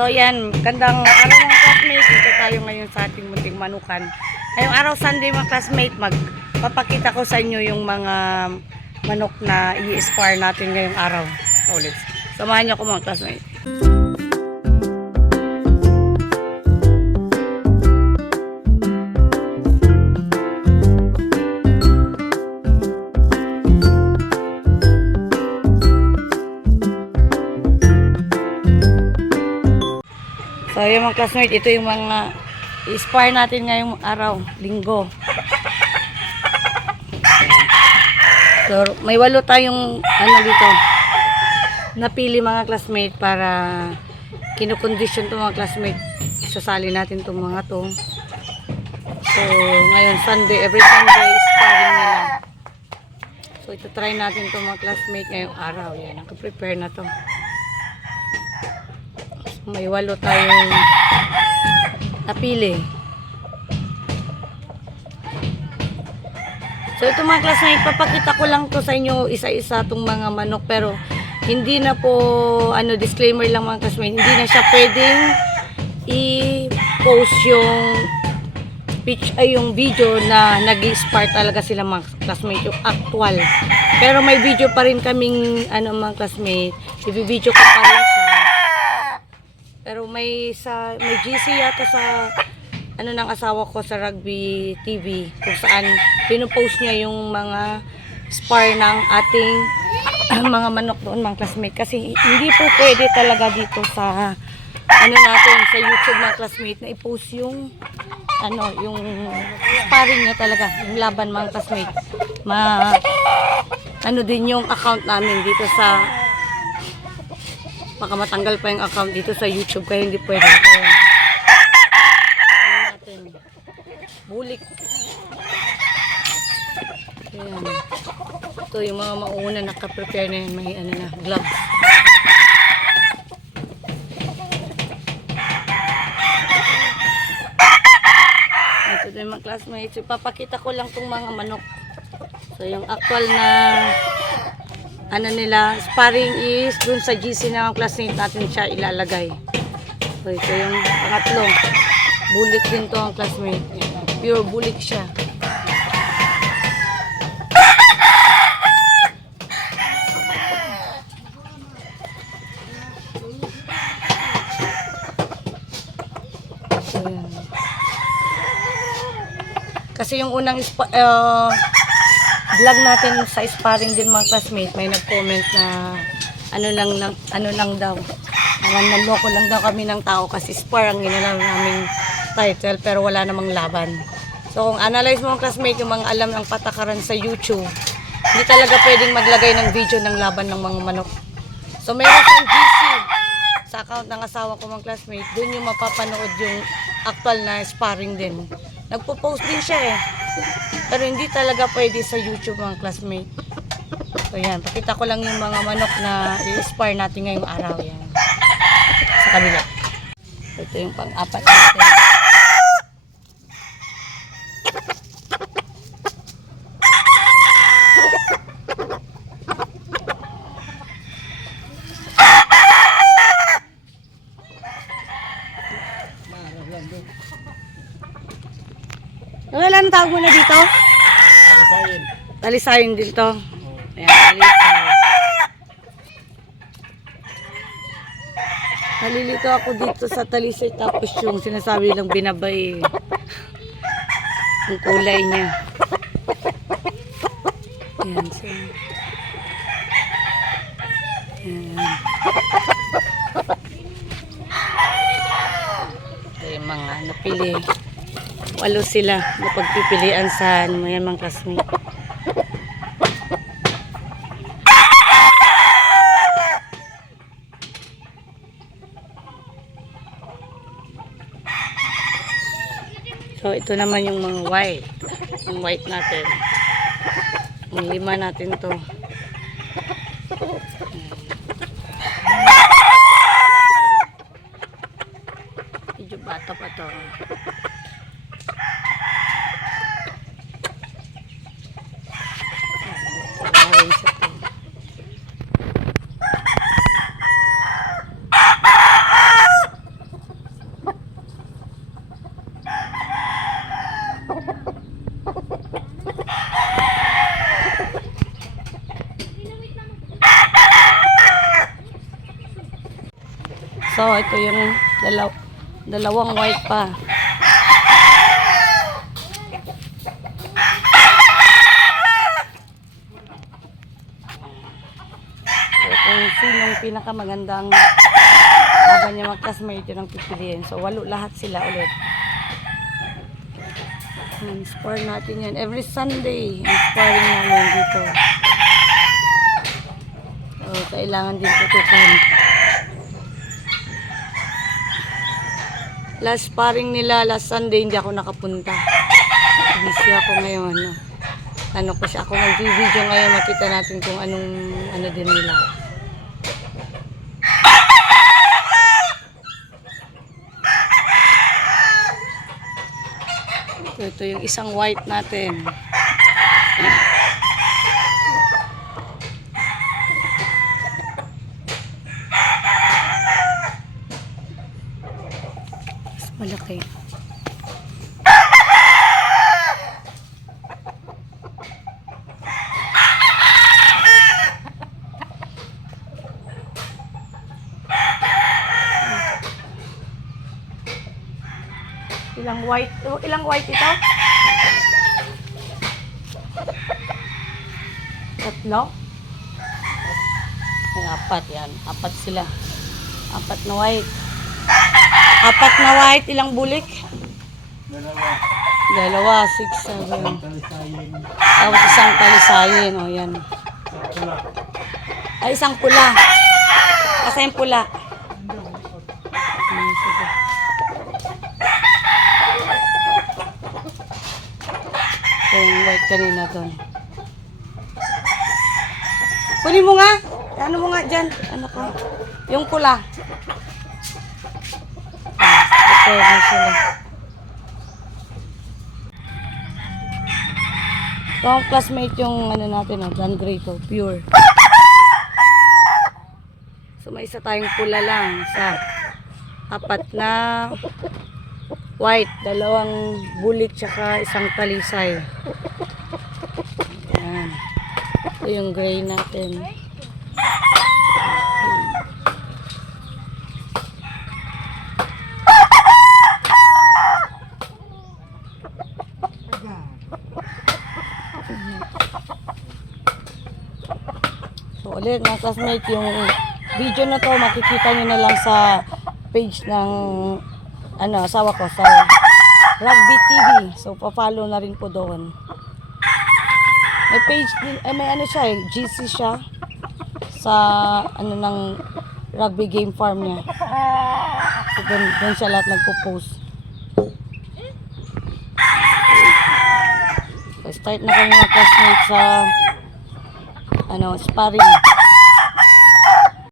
So yan, gandang araw mga classmates. Dito tayo ngayon sa ating munting manukan. Ngayong araw Sunday mga classmate, magpapakita ko sa inyo yung mga manok na i-spar natin ngayong araw. So, ulit. Samahan niyo ako mga classmate. So, yung mga classmate, ito yung mga i-spar natin ngayong araw, linggo. So, may walo tayong ano dito, napili mga classmate para kinukondisyon to mga classmate. Sasali natin itong mga to. So, ngayon Sunday, every Sunday, sparring nila. So, ito try natin to mga classmate ngayong araw. Yan, nakaprepare na to. May walo tayong napili. So ito mga classmate, papakita ko lang to sa inyo isa-isa tong mga manok pero hindi na po ano disclaimer lang mga classmate, hindi na siya pwedeng i-post yung pitch ay yung video na nag-spark talaga sila mga classmate yung actual. Pero may video pa rin kaming ano mga classmate, i-video ko pa rin. Pero may sa may GC yata sa ano ng asawa ko sa Rugby TV kung saan pinopost niya yung mga spar ng ating mga manok doon mga classmate. Kasi hindi po pwede talaga dito sa ano natin sa YouTube mga classmate na i-post yung ano yung sparring niya talaga yung laban mga classmate. Ma ano din yung account namin dito sa baka matanggal pa yung account dito sa YouTube kaya hindi pwede. Kaya, ano bulik. Ayan. Ito yung mga mauna nakaprepare na yan. May ano na, gloves. Ito din mga classmates. Ipapakita ko lang tong mga manok. So yung actual na ano nila, sparring is dun sa GC ng classmate natin siya ilalagay. So, ito yung pangatlo. Bulik din to ang classmate. Pure bulik siya. Kasi yung unang uh, vlog natin sa sparring din mga classmate, may nag-comment na ano lang, lang ano lang daw. Nanloko lang daw kami ng tao kasi spar ang ginalaw naming title pero wala namang laban. So kung analyze mo mga classmate yung mga alam ng patakaran sa YouTube, hindi talaga pwedeng maglagay ng video ng laban ng mga manok. So meron siyang GC sa account ng asawa ko mga classmate, doon yung mapapanood yung actual na sparring din. Nagpo-post din siya eh. Pero hindi talaga pwede sa YouTube mga classmate. So yan, pakita ko lang yung mga manok na i-spar natin ngayong araw. Yan. Sa kabila. Ito yung pang-apat natin. Wala nang tawag mo na dito? Alisayin. Talisayin din to. Ayan, talisay. Nalilito ako dito sa talisay tapos yung sinasabi lang binabay. Yung kulay niya. Ayan siya. Ayan. Ito yung mga napili. Walo sila na pagpipilian sa mga classmate. So, ito naman yung mga white. Yung white natin. Yung lima natin to. Medyo bata pa to. Orange ito. So, ito yung dalaw dalawang white pa. So, kung sinong pinakamagandang laban niya mag-classmate, yun ang pipiliin. So, walo lahat sila ulit. Yan, spar natin yan. Every Sunday, ang sparring namin dito. So, kailangan din tutukan. Last sparring nila, last Sunday, hindi ako nakapunta. Busy ako ngayon. No? Ano ko siya, ako mag-video ngayon, makita natin kung anong, ano din nila. Ito, ito yung isang white natin. Malaki. Ilang white, ilang white ito? Tatlo? Ay, apat yan. Apat sila. Apat na white. Na white, ilang bulik? Dalawa. Dalawa, six, seven. Tapos isang talisayin, o yan. Wala. Ay, isang pula. Kasi yung pula. Hmm, sige. Ito yung white kanina doon. Kunin mo nga. Ano mo nga dyan? Ano ko? Yung pula. Ah, na sila. Ito ang classmate yung ano natin, oh, Dan Grito, pure. So may isa tayong pula lang sa apat na white, dalawang bulik tsaka isang talisay. Yan. Ito yung gray natin. Ulit mga classmate, yung video na to makikita nyo na lang sa page ng ano, asawa ko sa Rugby TV. So pa-follow na rin po doon. May page din, eh, may ano siya eh, GC siya sa ano ng rugby game farm niya. So doon, doon siya lahat nagpo-post. So, start na kami mga classmates sa ano, sparring.